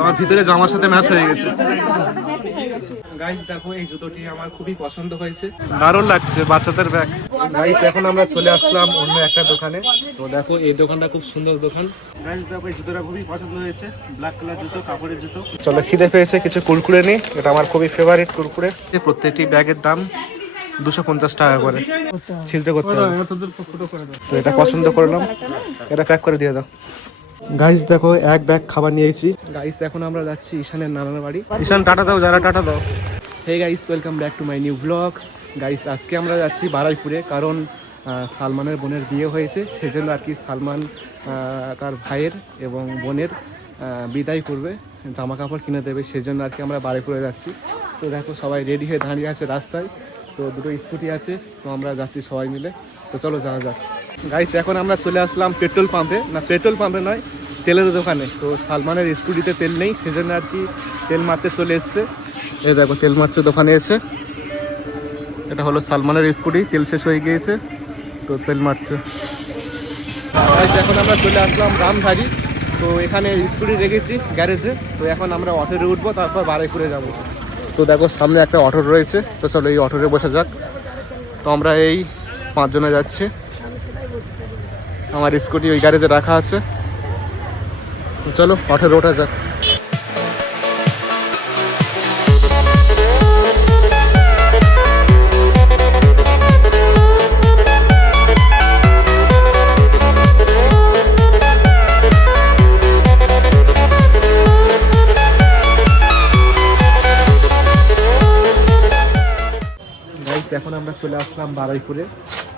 আমার ভিতরে জামার সাথে ম্যাচ হয়ে গেছে। গাইস দেখো এই জুতোটি আমার খুবই পছন্দ হয়েছে, দারুণ লাগছে, বাচ্চাদের ব্যাগ। গাইস এখন আমরা চলে আসলাম অন্য একটা দোকানে। তো দেখো এই দোকানটা খুব সুন্দর দোকান। গাইস দেখো এই জুতোটা খুবই পছন্দ হয়েছে, ব্ল্যাক কালার জুতো, কাপড়ের জুতো। চলো খিদে পেয়েছে, কিছু কুরকুরে নিই, এটা আমার খুবই ফেভারিট কুরকুরে। প্রত্যেকটি ব্যাগের দাম 250 টাকা করে, ছিলতে করতে হবে। তো এটা পছন্দ করলাম, এটা প্যাক করে দিয়ে দাও। গাইস দেখো এক ব্যাগ খাবার নিয়েছি। গাইস এখন আমরা যাচ্ছি ঈশানের নানার বাড়ি। ঈশান টাটা দাও, যারা টাটা দাও। Hey guys, welcome back to my new blog. Guys আজকে আমরা যাচ্ছি বারুইপুরে, কারণ সালমানের বোনের বিয়ে হয়েছে, সেজন্য আর কি সালমান তার ভাইয়ের এবং বোনের বিদায় করবে, জামা কাপড় কিনে দেবে, সেজন্য আর কি আমরা বারুইপুরে যাচ্ছি। তো দেখো সবাই রেডি হয়ে দাঁড়িয়ে আছে রাস্তায়, তো দুটো স্কুটি আছে, তো আমরা যাচ্ছি সবাই মিলে। তো চলো যাওয়া যাক। গাইস এখন আমরা চলে আসলাম পেট্রোল পাম্পে, না পেট্রোল পাম্পে নয়, তেলের দোকানে। তো সালমানের স্কুটিতে তেল নেই, সেজন্য আর কি তেল মারতে চলে এসছে। এই দেখো তেল মারছে দোকানে এসে, এটা হলো সালমানের স্কুটি, তেল শেষ হয়ে গিয়েছে তো তেল মারছে। গাইস এখন আমরা চলে আসলাম রামধারী, তো এখানে স্কুটি রেখেছি গ্যারেজে। তো এখন আমরা অটোতে উঠবো, তারপর বারুইপুরে যাব। তো দেখো সামনে একটা অটো রয়েছে, তো চলো এই অটোতে বসে যাক। তো আমরা এই 5 জনে যাচ্ছি, আমার স্কুটি ওই গ্যারেজে রাখা আছে। তো চলো অটোতে ওঠা যাক। এখন আমরা চলে আসলাম বারুইপুরে।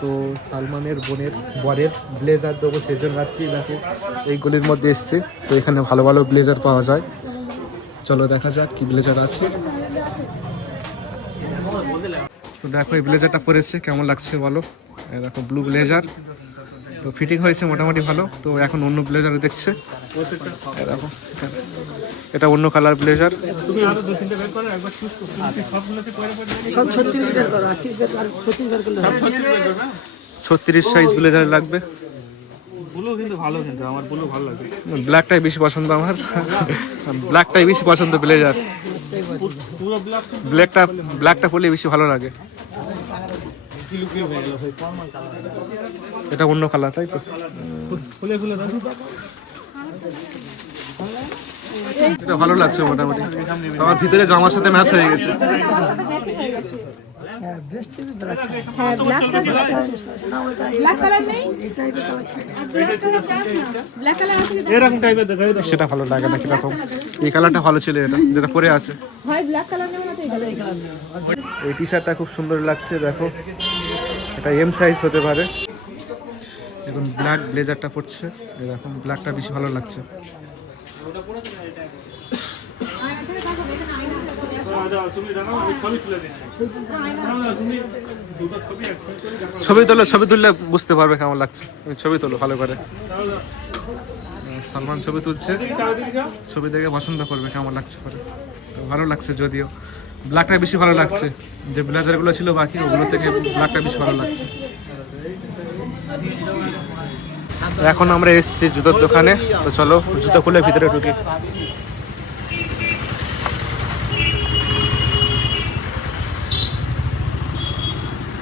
তো সালমানের বোনের বরের ব্লেজার দেবো, সেজন্য আর কি দেখো এই গলির মধ্যে এসছে। তো এখানে ভালো ভালো ব্লেজার পাওয়া যায়, চলো দেখা যাক কি ব্লেজার আছে। তো দেখো এই ব্লেজারটা পরেছে, কেমন লাগছে বলো। দেখো ব্লু ব্লেজার, তো ফিটিং হয়েছে মোটামুটি ভালো। তো এখন অন্য ব্লেজার দেখছে, দেখো এটা অন্য কালার ব্লেজার। 36 সাইজ ব্লেজার লাগবে। ব্ল্যাকটাই বেশি পছন্দ আমার, ব্ল্যাকটাই বেশি পছন্দ ব্লেজার। ব্ল্যাকটা পরলে বেশি ভালো লাগে। এটা অন্য কালার, তাই তো? এটা ভালো লাগছে মোটামুটি, আমার ভিতরে জামার সাথে ম্যাচ হয়ে গেছে। সেটা ভালো লাগে না কিরকম, এই কালারটা ভালো ছিল, এটা যেটা পরে আছে। এই টি শার্টটা খুব সুন্দর লাগছে, দেখো এটা এম সাইজ হতে পারে। এখন ব্ল্যাক ব্লেজারটা পড়ছে, দেখো ব্ল্যাকটা বেশি ভালো লাগছে। ছবি তুললে বুঝতে পারবে কেমন লাগছে। ছবি তোলো ভালো করে, সালমান ছবি তুলছে, ছবি দেখে পছন্দ করবে কেমন লাগছে পরে। ভালো লাগছে, যদিও ব্ল্যাকটা বেশি ভালো লাগছে, যে ব্লেজারগুলো ছিল বাকি ওগুলো থেকে ব্ল্যাকটা বেশি ভালো লাগছে। এখন আমরা এসেছি জুতোর দোকানে, তো চলো জুতো খুলে ভিতরে ঢুকি।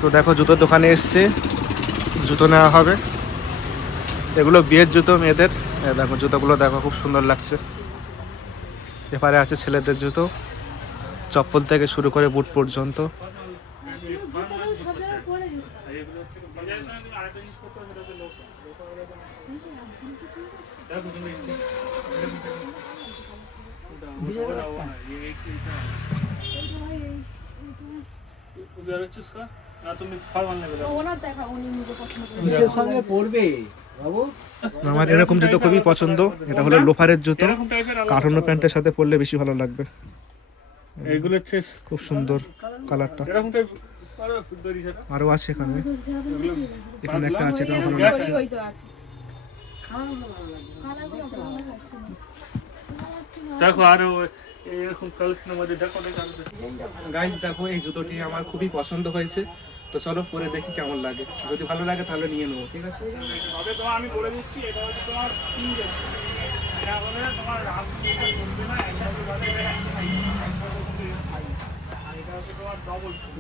তো দেখো জুতোর দোকানে এসছে, জুতো নেওয়া হবে। এগুলো বিয়ের জুতো মেয়েদের, দেখো জুতোগুলো দেখো খুব সুন্দর লাগছে। এপারে আছে ছেলেদের জুতো, চপ্পল থেকে শুরু করে বুট পর্যন্ত। আমার এরকম জুতো খুবই পছন্দ, এটা হলো লোফারের জুতো, কার্টুনো প্যান্টের সাথে পরলে বেশি ভালো লাগবে। খুব সুন্দর কালারটা, আরো আছে এখানে, এখানে একটা আছে, এটা ভালো লাগছে। দেখো আরো এরকম কালেকশনের মধ্যে দেখো। গাইস দেখো এই জুতোটি আমার খুবই পছন্দ হয়েছে, তো চলো পরে দেখি কেমন লাগে, যদি ভালো লাগে তাহলে নিয়ে নেবো, ঠিক আছে? আমি বলে দিচ্ছি এটা হচ্ছে তোমার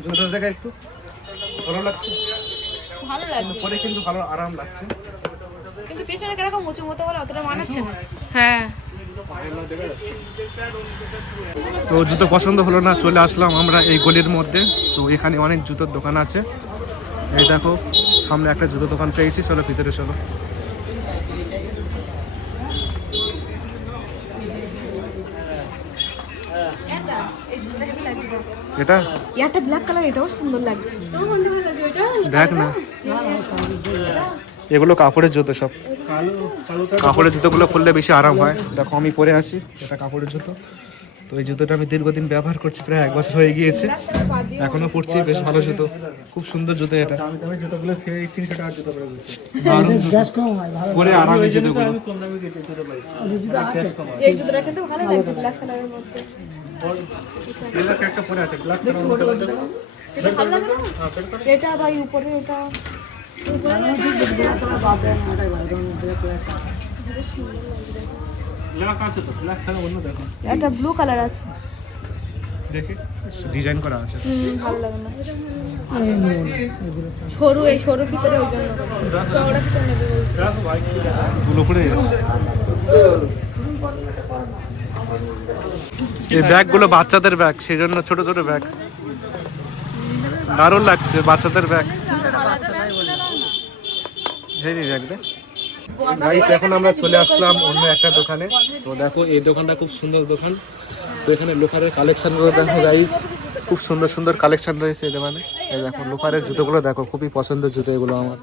জুতো দেখা একটু ভালো লাগছে, ভালো লাগছে পরে কিন্তু ভালো আরাম লাগছে, কিন্তু পিছনে কিরকম উঁচু মতো বলে অতটা মানাচ্ছে না। হ্যাঁ তো জুতো পছন্দ হলো না, চলে আসলাম আমরা এই গলির মধ্যে। তো এখানে অনেক জুতোর দোকান আছে, এই দেখো সামনে একটা জুতো দোকান পেয়েছি, চলো ভিতরে চলো। এটা একটা ব্ল্যাক কালার, এটাও সুন্দর লাগছে। দেখ না, এগুলো কাপড়ের জুতো সব, কাপড়ের জুতোগুলো পরলে বেশি আরাম হয়। দেখো আমি পরে আছি, এটা কাপড়ের জুতো। তো এই জুতোটা আমি দীর্ঘদিন ব্যবহার করছি, প্রায় 1 বছর হয়ে গিয়েছে, এখনো পরছি, বেশ ভালো জুতো, খুব সুন্দর জুতো। এটা জুতোগুলো সেই 300 টাকার জুতো পরে আরাম এই জুতোগুলো। এই জুতোটা কিন্তু ভালো লাগছে ব্ল্যাক কালারের মধ্যে। একটা পরে আছে ব্ল্যাক কালার, এটা ভালো লাগে না? এটা ভাই উপরে এটা একটা ব্লু কালার আছে, দেখে ডিজাইন করা আছে, ভালো লাগে না। সরু, এই সরু ভিতরে ওই জন্য চওড়া ভিতরে নেবে বলছে। গুলো পড়ে গেছে। এই ব্যাগগুলো বাচ্চাদের ব্যাগ, সেই জন্য ছোট ছোট ব্যাগ, দারুণ লাগছে বাচ্চাদের ব্যাগ, হেভি ব্যাগ রে। গাইস এখন আমরা চলে আসলাম অন্য একটা দোকানে। তো দেখো এই দোকানটা খুব সুন্দর দোকান। তো এখানে লোফারের কালেকশনগুলো দেখো গাইস, খুব সুন্দর সুন্দর কালেকশন রয়েছে এই দোকানে। এই দেখো লোফারের জুতোগুলো দেখো, খুবই পছন্দের জুতো এগুলো আমার।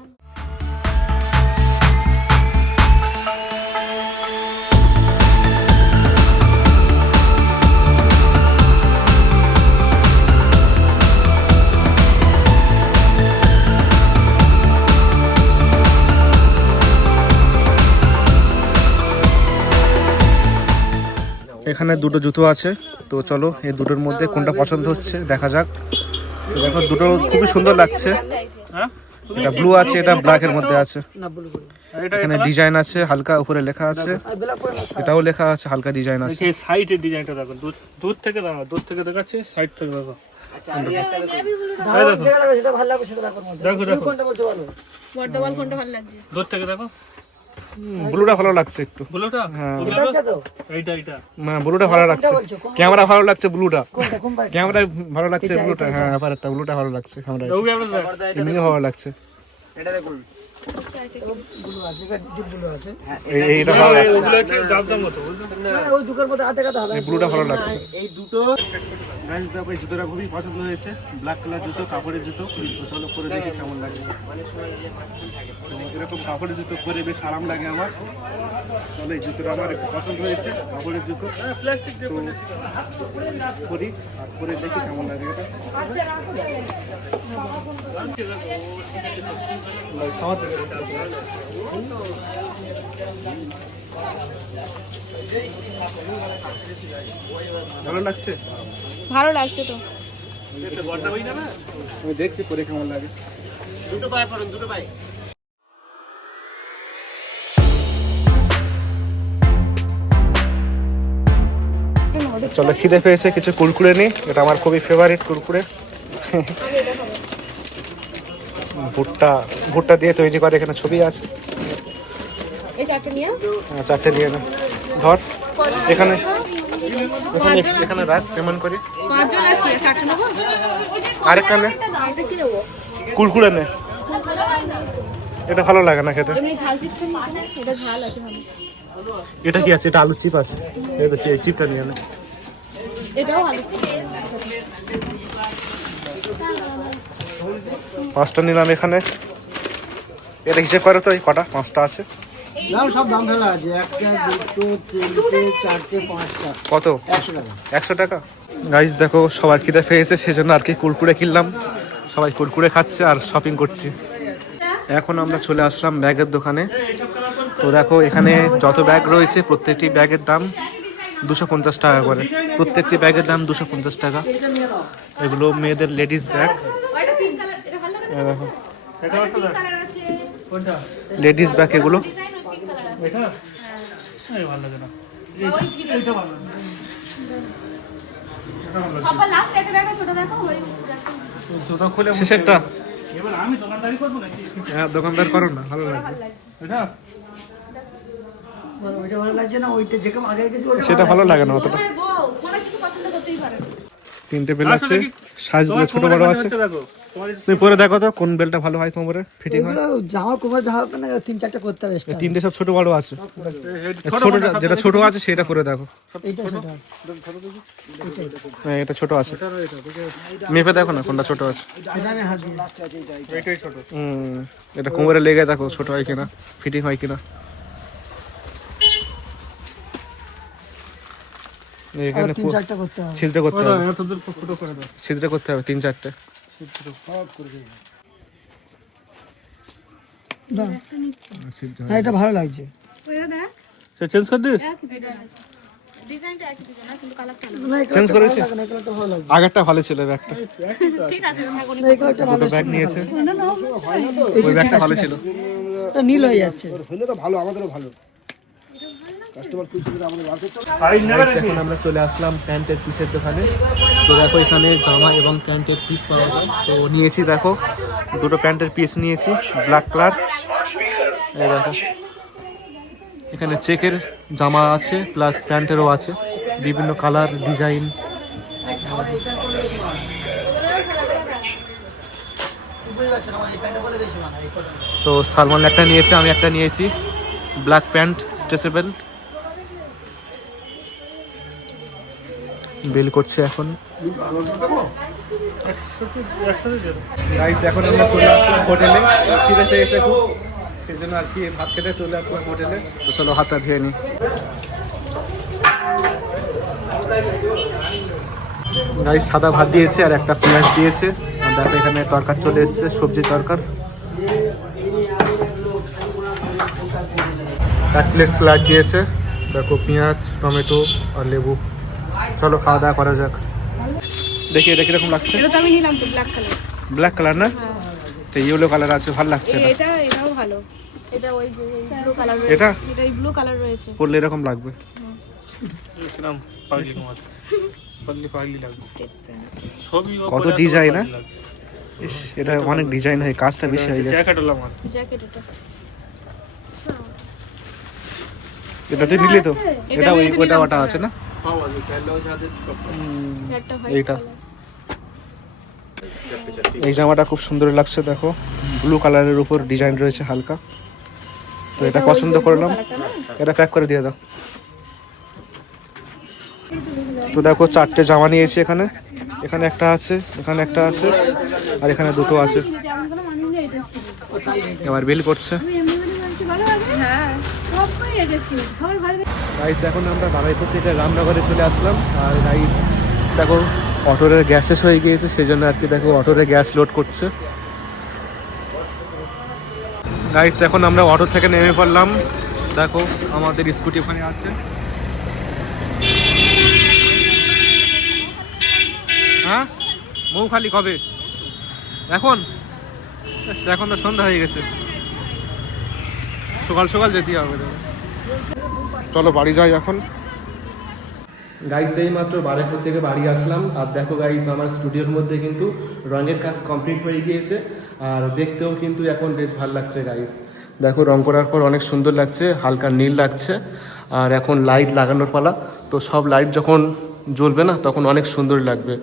এখানে দুটো জুতো আছে, তো চলো এই দুটোর মধ্যে কোনটা পছন্দ হচ্ছে দেখা যাক। তো দেখো দুটো খুবই সুন্দর লাগছে, এটা ব্লু আছে, এটা ব্ল্যাকের মধ্যে আছে। এখানে ডিজাইন আছে, হালকা উপরে লেখা আছে, এটাও লেখা আছে, হালকা ডিজাইন আছে। এই সাইডের ডিজাইনটা দেখো, দূর থেকে দেখো, দূর থেকে দেখাচ্ছি, সাইড থেকে দেখো। দেখো দেখো বর্তমান কোনটা ভালো লাগছে? দূর থেকে দেখো, ব্লুটা ভালো লাগছে একটু, ব্লুটা, হ্যাঁ এইটা এইটা ব্লুটা ভালো লাগছে, ক্যামেরা ভালো লাগছে ব্লুটা, ক্যামেরা ভালো লাগছে ব্লুটা, হ্যাঁ আবার একটা ব্লুটা ভালো লাগছে ক্যামেরা, ওই আমরা এমনিও ভালো লাগছে। এটা দেখুন এইটা ভালো লাগছে, ওগুলো হচ্ছে দাম মতো, ওই দুটোর মধ্যে আধা কাটা হবে। এই ব্লুটা ভালো লাগছে। এই দুটো গাইস দেখো এই জুতোটা খুবই পছন্দ হয়েছে, ব্ল্যাক কালার জুতো, কাপড়ের জুতো, চলো পরে দেখি কেমন লাগে। তো এরকম কাপড়ের জুতো পরে বেশ আরাম লাগে আমার, চলো এই জুতোটা আমার একটু পছন্দ হয়েছে, কাপড়ের জুতো প্লাস্টিক দিয়ে পরি আর পরে দেখি কেমন লাগে এটা। ভালো লাগছে, ভালো লাগছে তো। আমি দেখছি পরে কেমন লাগে। দুটো পায়ে পড়ুন, দুটো পায়ে। চলো খিদে পেয়েছে, কিছু কুরকুরে নিই, এটা আমার খুবই ফেভারিট কুরকুরে। ভুট্টা ভুট্টা দিয়ে তৈরি করে, এখানে ছবি আছে। এই চারটে নিয়ে হ্যাঁ, চারটে নিয়ে না ধর, এখানে এখানে এখানে রাখ পেমেন্ট করি। 5 জন আছি, চারটে নেবো। আরেকটা নে, এটা কি নেবো? কুরকুরে নে, এটা ভালো লাগে না খেতে। এমনি ঝাল চিপটা নিতে না, এটা ঝাল আছে ভালো। এটা কি আছে? এটা আলু চিপ আছে, এই দেখছি এই চিপটা নিয়ে নে। এটাও ভালো ছিল। 5টা নিলাম এখানে, এটা হিসেব করো তো এই কটা 5টা আছে। দাম সব দাম ফেলা আছে, একটা দুটো তিনটে চারটে পাঁচটা। কত? 100 টাকা। 100 টাকা। গাইস দেখো সবার খিদে পেয়েছে, সেজন্য আর কি কুরকুরে কিনলাম, সবাই কুরকুরে খাচ্ছে আর শপিং করছি। এখন আমরা চলে আসলাম ব্যাগের দোকানে। তো দেখো এখানে যত ব্যাগ রয়েছে প্রত্যেকটি ব্যাগের দাম 250 টাকা করে, প্রত্যেকটি ব্যাগের দাম 250 টাকা। এগুলো মেয়েদের লেডিস ব্যাগ, ওটা পিঙ্ক কালার, এটা ভালো লাগে না? দেখো এটা একটা পিঙ্ক কালার আছে। কোনটা? লেডিস ব্যাগ এগুলো। ডিজাইন ওই পিঙ্ক কালার আছে। এটা এই ভালো লাগে না ওই ভিতরে এটা ভালো লাগে সবার লাস্ট একটা ব্যাগ ছোট দেখো ওই একটা জুতো খুলে শেষেরটা এবার আমি দোকানদারি করবো নাকি হ্যাঁ দোকানদার করো না, ভালো লাগে। ভালো লাগছে। এটা ওইটা ভালো লাগছে না, ওইটা যেরকম আগে গেছে সেটা ভালো লাগে না অতটা। তোমার বউ কোনো কিছু পছন্দ করতেই পারে। তিনটে বেল আছে, সাইজগুলো ছোট বড় আছে। দেখো তোমার তুমি পরে দেখো তো কোন বেলটা ভালো হয় কোমরে ফিটিং হয়। এগুলো জামা কোমর জামা না 3-4টা করতে হবে extra। এই তিনটে সব ছোট বড় আছে, ছোট যেটা ছোট আছে সেটা পরে দেখো। এইটা সেটা। হ্যাঁ এটা ছোট আছে, মেপে দেখো না কোনটা ছোট আছে। এটা আমি হাত দিই। এইটাই ছোট এটা কোমরে লেগে দেখো ছোট হয় কিনা, ফিটিং হয় কিনা। এখানে 3-4টা করতে হবে। ছিদ্র করতে হবে, তোদের ফটো করে দাও ছিদ্র করতে হবে 3-4টে। দাও। হ্যাঁ এটা ভালো লাগছে। ওইটা দেখ সে চেঞ্জ করে দিস ডিজাইনটা একই দিছো না কিন্তু কালারটা না এগুলো চেঞ্জ করেছে, না এগুলো তো ভালো লাগছে। আগেরটা ভালো ছিল ব্যাগটা, ঠিক আছে থাকো না এগুলো একটা ভালো দুটো ব্যাগ নিয়েছে, না না ওই ব্যাগটা ভালো ছিল। এটা নীল হয়ে যাচ্ছে। হইলে তো ভালো, আমাদেরও ভালো। কাস্টমার খুশি করে আমাদের বার করতে আই নেভার Guys, এখন আমরা চলে আসলাম প্যান্টের পিসের দোকানে। তো দেখো এখানে জামা এবং প্যান্টের পিস পাওয়া যায়। তো নিয়েছি দেখো দুটো প্যান্টের পিস নিয়েছি, ব্ল্যাক কালার। এই দেখো এখানে চেকের জামা আছে প্লাস প্যান্টেরও আছে, বিভিন্ন কালার ডিজাইন। তো সালমান একটা নিয়েছে, আমি একটা নিয়েছি, ব্ল্যাক প্যান্ট স্ট্রেচেবল। বিল করছে এখন। গাইস এখন আমরা চলে আসলাম হোটেলে, খিদে পেয়েছে খুব, সেই জন্য আর কি ভাত খেতে চলে আসলাম হোটেলে। তো চলো হাতটা ধুয়ে নিই। গাইস সাদা ভাত দিয়েছে আর একটা পেঁয়াজ দিয়েছে, আর দেখো এখানে তরকার চলে এসেছে, সবজি তরকার। এক প্লেট স্যালাড দিয়েছে, দেখো পেঁয়াজ টমেটো আর লেবু। চলো খাওয়া দাওয়া করা যাক। দেখি এটা কিরকম লাগছে। এটা তো আমি নিলাম তো ব্ল্যাক কালার। ব্ল্যাক কালার না, তো ইয়েলো কালার আছে, ভালো লাগছে এটা। এটাও ভালো। এটা ওই যে ব্লু কালার এটা? এটা ব্লু কালার রয়েছে। পরলে এরকম লাগবে। কিরম পাগলি কুমার পাগলি লাগছে ছবি কত ডিজাইন না, ইস এটা অনেক ডিজাইন হয়, কাজটা বেশি হয়ে গেছে। জ্যাকেট হলো আমার জ্যাকেট এটা। এটাতে নিলে তো এটা এটা ওই মেয়েদের ওটা নিলাম। ওটা আছে না একটা এইটা। হোয়াইট এই জামাটা খুব সুন্দর লাগছে, দেখো ব্লু কালারের উপর ডিজাইন রয়েছে হালকা। তো এটা পছন্দ করলাম, এটা প্যাক করে দিয়ে দাও। তো দেখো 4টে জামা নিয়েছি এখানে, এখানে একটা আছে, এখানে একটা আছে, আর এখানে দুটো আছে। এবার বিল করছে। হ্যাঁ সবাই এটা ছিল সবাই ভালো। গাইস এখন আমরা বাবাইপুর থেকে রামনগরে চলে আসলাম। আর গাইস দেখো অটোর গ্যাস শেষ হয়ে গিয়েছে, সেই জন্য আর কি দেখো অটোরে গ্যাস লোড করছে। গাইস এখন আমরা অটো থেকে নেমে পড়লাম, দেখো আমাদের স্কুটি ওখানে আছে। হ্যাঁ মৌ খালি কবে? এখন এখন তো সন্ধ্যা হয়ে গেছে, সকাল সকাল যেতে হবে। চলো বাড়ি যাই এখন। গাইস এই মাত্র বারেপুর থেকে বাড়ি আসলাম, আর দেখো গাইস আমার স্টুডিওর মধ্যে কিন্তু রঙের কাজ কমপ্লিট হয়ে গিয়েছে, আর দেখতেও কিন্তু এখন বেশ ভালো লাগছে গাইস। দেখো রং করার পর অনেক সুন্দর লাগছে, হালকা নীল লাগছে। আর এখন লাইট লাগানোর পালা, তো সব লাইট যখন জ্বলবে না তখন অনেক সুন্দর লাগবে।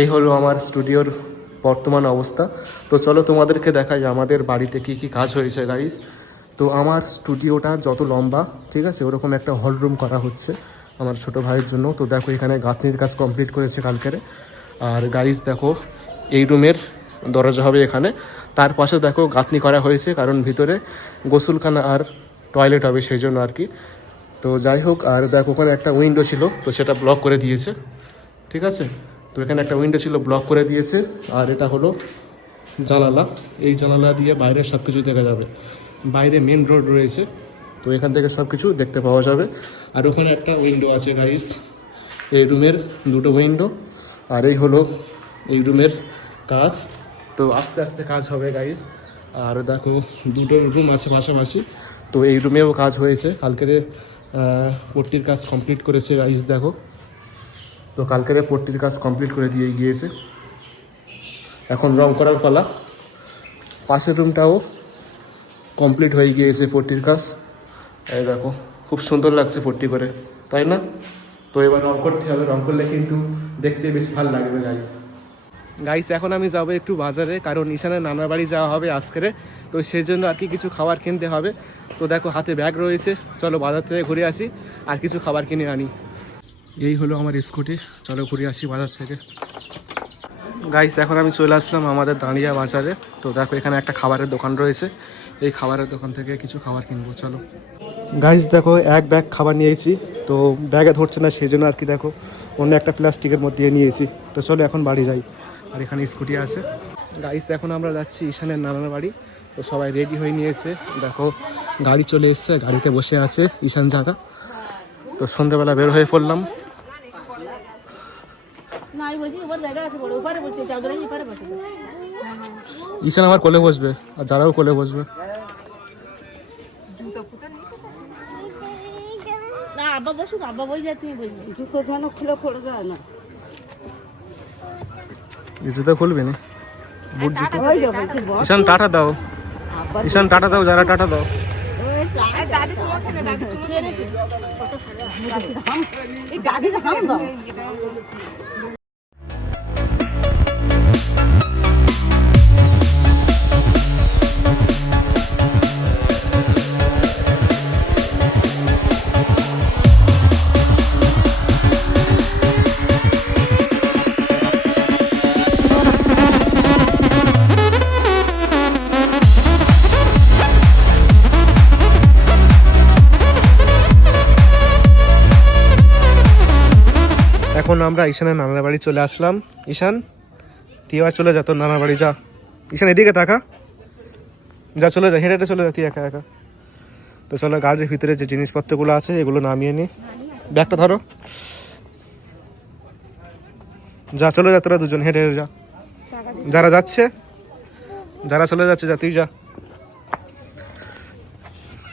এই হলো আমার স্টুডিওর বর্তমান অবস্থা। তো চলো তোমাদেরকে দেখাই আমাদের বাড়িতে কি কি কাজ হয়েছে গাইস। তো আমার স্টুডিওটা যত লম্বা, ঠিক আছে, ওরকম একটা হল রুম করা হচ্ছে আমার ছোট ভাইয়ের জন্য। তো দেখো এখানে গাঁথনির কাজ কমপ্লিট করেছে কালকেরে। আর গাইস দেখো এই রুমের দরজা হবে এখানে, তার পাশে দেখো গাঁথনি করা হয়েছে, কারণ ভিতরে গোসলখানা আর টয়লেট হবে সেই জন্য আর কি। তো যাই হোক, আর দেখো ওখানে একটা উইন্ডো ছিল, তো সেটা ব্লক করে দিয়েছে, ঠিক আছে। তো এখানে একটা উইন্ডো ছিল, ব্লক করে দিয়েছে। আর এটা হলো জানালা, এই জানালা দিয়ে বাইরে সব কিছু দেখা যাবে। বাইরে মেন রোড রয়েছে, তো এখান থেকে সব কিছু দেখতে পাওয়া যাবে। আর ওখানে একটা উইন্ডো আছে গাইস, এই রুমের দুটো উইন্ডো। আর এই হলো এই রুমের কাজ, তো আস্তে আস্তে কাজ হবে গাইস। আর দেখো দুটো রুম আছে পাশাপাশি, তো এই রুমেও কাজ হয়েছে, কালকের পট্টির কাজ কমপ্লিট করেছে গাইস দেখো। তো কালকের পট্টির কাজ কমপ্লিট করে দিয়ে গিয়েছে, এখন রং করার পালা। পাশের রুমটাও কমপ্লিট হয়ে গিয়েছে পট্টির কাজ। এই দেখো খুব সুন্দর লাগছে পট্টি করে, তাই না? তো এবার রং করতে হবে, রং করলে কিন্তু দেখতে বেশ ভালো লাগবে গাইস। এখন আমি যাবো একটু বাজারে, কারণ ঈশানের নানার বাড়ি যাওয়া হবে আজকেরে, তো সেই জন্য আর কি কিছু খাবার কিনতে হবে। তো দেখো হাতে ব্যাগ রয়েছে, চলো বাজার থেকে ঘুরে আসি আর কিছু খাবার কিনে আনি। এই হলো আমার স্কুটি, চলো ঘুরে আসি বাজার থেকে। গাইস এখন আমি চলে আসলাম আমাদের দাঁড়িয়া বাজারে। তো দেখো এখানে একটা খাবারের দোকান রয়েছে, এই খাবারের দোকান থেকে কিছু খাবার কিনবো, চলো। গাইস দেখো এক ব্যাগ খাবার নিয়েছি, তো ব্যাগে ধরছে না সেই জন্য আর কি দেখো অন্য একটা প্লাস্টিকের মধ্যে নিয়েছি। তো চলো এখন বাড়ি যাই, আর এখানে স্কুটি আছে। গাইস এখন আমরা যাচ্ছি ঈশানের নানার বাড়ি। তো সবাই রেডি হয়ে নিয়েছে, দেখো গাড়ি চলে এসছে, গাড়িতে বসে আছে ঈশান জায়গা। তো সন্ধ্যেবেলা বের হয়ে পড়লাম। ঈশান আমার কোলে বসবে আর যারাও কোলে বসবে। জুতো খুলবে না, বুট জুতো। ঈশান টাটা দাও, ঈশান টাটা দাও, যারা টাটা দাও। এখন আমরা ঈশানের নানার বাড়ি চলে আসলাম। ঈশান তুই এবার চলে যা, তোর নানার বাড়ি যা। ঈশান এদিকে তাকা, যা চলে যা, হেঁটে হেঁটে চলে যা তুই একা একা। তো চলো গাড়ির ভিতরে যে জিনিসপত্রগুলো আছে এগুলো নামিয়ে নি, ব্যাগটা ধরো, যা চলে যা তোরা দুজন হেঁটে হেঁটে যা। যারা যাচ্ছে, যারা চলে যাচ্ছে যা, তুই যা।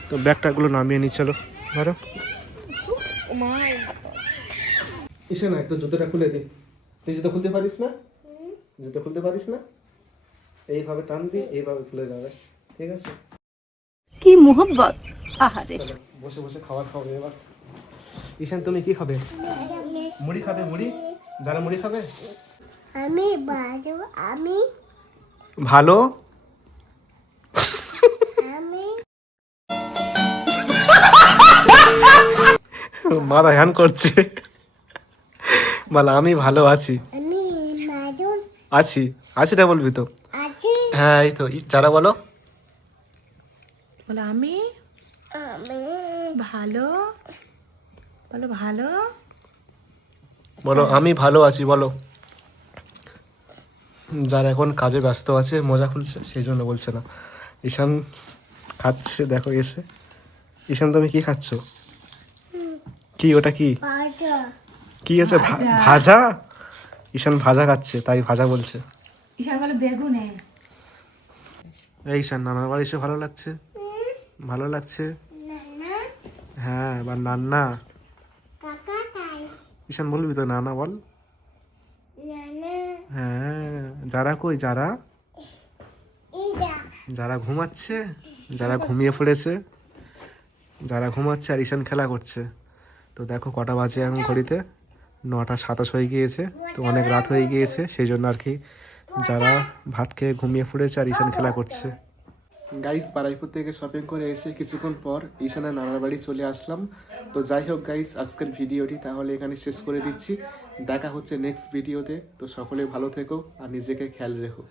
তো ব্যাগটাগুলো নামিয়ে নি, চলো ধরো। ঈশান একটু জুতোটা খুলে দি, তুই জুতো খুলতে পারিস না? জুতো খুলতে পারিস না? এইভাবে টানবি, এইভাবে খুলে যাবে, ঠিক আছে? কি মোহব্বত, আহারে। বসে বসে খাবার খাবে এবার। ঈশান তুমি কি খাবে? মুড়ি খাবে? মুড়ি? যারা মুড়ি খাবে? আমি ভালো, আমি ভালো আমি মাথা হ্যান করছে, বলা আমি ভালো আছি। আমি মাজুন আছি, আছিটা বলবি তো? আছি, হ্যাঁ এই তো, যারা বলো। বলো আমি আমি ভালো, বলো ভালো। বলো আমি ভালো আছি বলো। যারা এখন কাজে ব্যস্ত আছে, মজা খুলছে, সেই জন্য বলছে না। ঈশান খাচ্ছে দেখো এসে। ঈশান তুমি কি খাচ্ছ? কি ওটা কি? ভাজা, কি আছে? ভাজা? ঈশান ভাজা খাচ্ছে তাই ভাজা বলছে। ঈশান বলে বেগুনে। এই ঈশান নানার বাড়ি এসে ভালো লাগছে? ভালো লাগছে? নানা, হ্যাঁ, এবার নান্না। কাকা তাই, ঈশান বলবি তো নানা বল। নানা, হ্যাঁ, যারা কই? যারা ইদা, যারা ঘুমাচ্ছে, যারা ঘুমিয়ে পড়েছে, যারা ঘুমাচ্ছে আর ঈশান খেলা করছে। তো দেখো কটা বাজে এখন ঘড়িতে, 9:27 হয়ে গিয়েছে। তো অনেক রাত হয়ে গিয়েছে, সেই জন্য আর কি যারা ভাত খেয়ে ঘুমিয়ে পড়েছে আর ঈশান খেলা করছে। গাইস বারাইপুর থেকে শপিং করে এসে কিছুক্ষণ পর ঈশানের নানার বাড়ি চলে আসলাম। তো যাই হোক গাইস, আজকের ভিডিওটি তাহলে এখানে শেষ করে দিচ্ছি। দেখা হচ্ছে নেক্সট ভিডিওতে। তো সকলে ভালো থেকো আর নিজেকে খেয়াল রেখো।